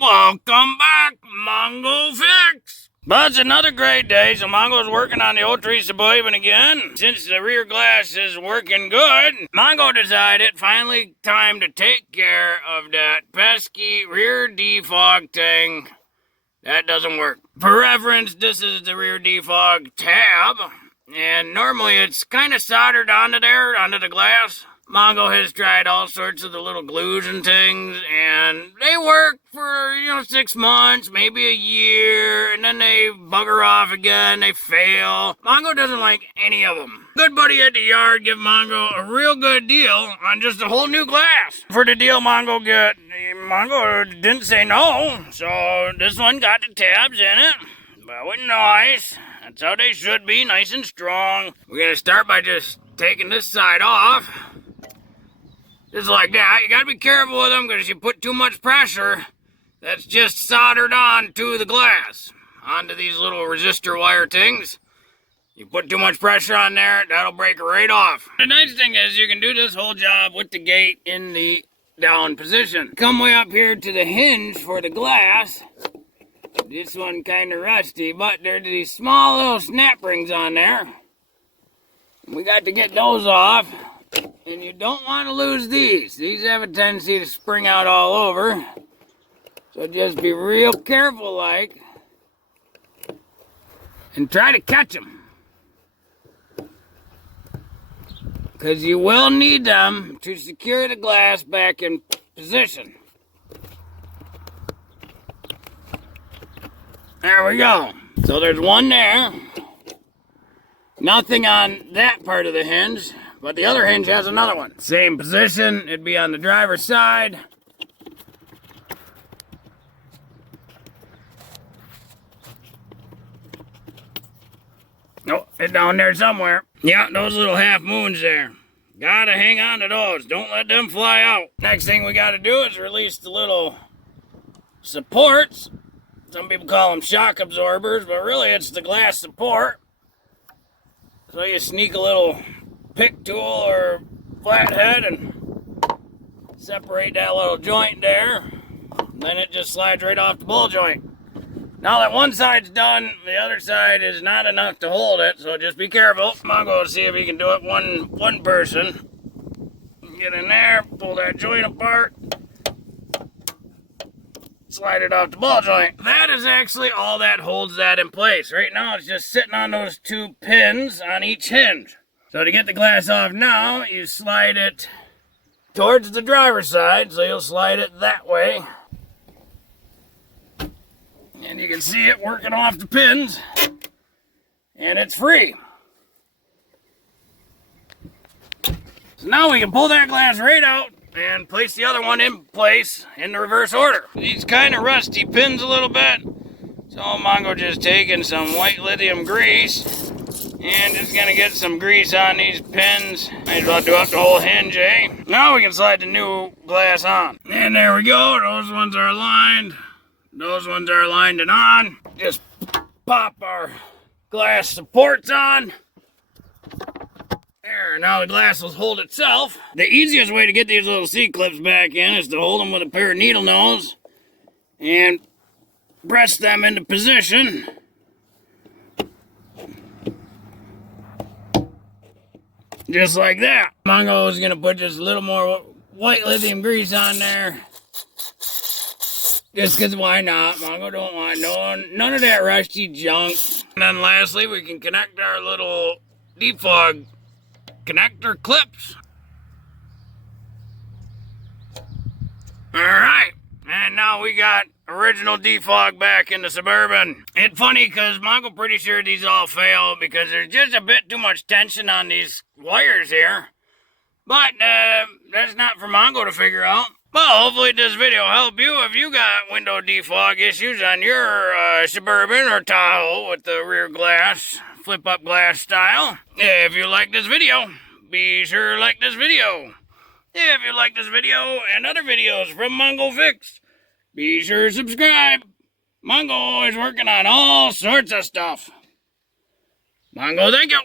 Welcome back, Mongo Fix! But it's another great day, so Mongo's working on the 03 Suburban again. Since the rear glass is working good, Mongo decided finally time to take care of that pesky rear defog thing. That doesn't work. For reference, this is the rear defog tab, and normally it's kind of soldered onto there, onto the glass. Mongo has tried all sorts of the little glues and things, and they work for, 6 months, maybe a year, and then they bugger off again, they fail. Mongo doesn't like any of them. Good buddy at the yard give Mongo a real good deal on just a whole new glass. For the deal Mongo didn't say no, so this one got the tabs in it, but with noise. That's how they should be, nice and strong. We're gonna start by just taking this side off. Just like that. You gotta be careful with them, because if you put too much pressure, that's just soldered on to the glass, onto these little resistor wire things. You put too much pressure on there, that'll break it right off. The nice thing is you can do this whole job with the gate in the down position. Come way up here to the hinge for the glass. This one kind of rusty, but there's these small little snap rings on there. We got to get those off. And you don't want to lose these. These have a tendency to spring out all over. So just be real careful like. And try to catch them. Because you will need them to secure the glass back in position. There we go. So there's one there. Nothing on that part of the hinge. But the other hinge has another one. Same position, it'd be on the driver's side. Oh, it's down there somewhere. Yeah, those little half moons there. Gotta hang on to those, don't let them fly out. Next thing we gotta do is release the little supports. Some people call them shock absorbers, but really it's the glass support. So you sneak a little pick tool or flathead and separate that little joint there. And then it just slides right off the ball joint. Now that one side's done, the other side is not enough to hold it, so just be careful. Mongo will see if he can do it one person. Get in there, pull that joint apart, slide it off the ball joint. That is actually all that holds that in place. Right now it's just sitting on those two pins on each hinge. So to get the glass off now, you slide it towards the driver's side, so you'll slide it that way. And you can see it working off the pins, and it's free. So now we can pull that glass right out and place the other one in place in the reverse order. These kind of rusty pins a little bit, so Mongo just taking some white lithium grease and just gonna get some grease on these pins. Might as well do up the whole hinge, eh? Now we can slide the new glass on. And there we go, those ones are aligned. Those ones are aligned and on. Just pop our glass supports on. There, now the glass will hold itself. The easiest way to get these little C-clips back in is to hold them with a pair of needle nose and press them into position. Just like that. Mongo is going to put just a little more white lithium grease on there. Just because why not? Mongo don't want none of that rusty junk. And then lastly, we can connect our little defog connector clips. Alright. And now we got original defog back in the Suburban. It's funny because Mongo pretty sure these all fail because there's just a bit too much tension on these wires here. But that's not for Mongo to figure out. Well, hopefully this video will help you if you got window defog issues on your Suburban or Tahoe with the rear glass, flip up glass style. If you like this video, be sure to like this video. If you like this video and other videos from Mongo Fix, be sure to subscribe. Mongo is working on all sorts of stuff. Mongo, thank you.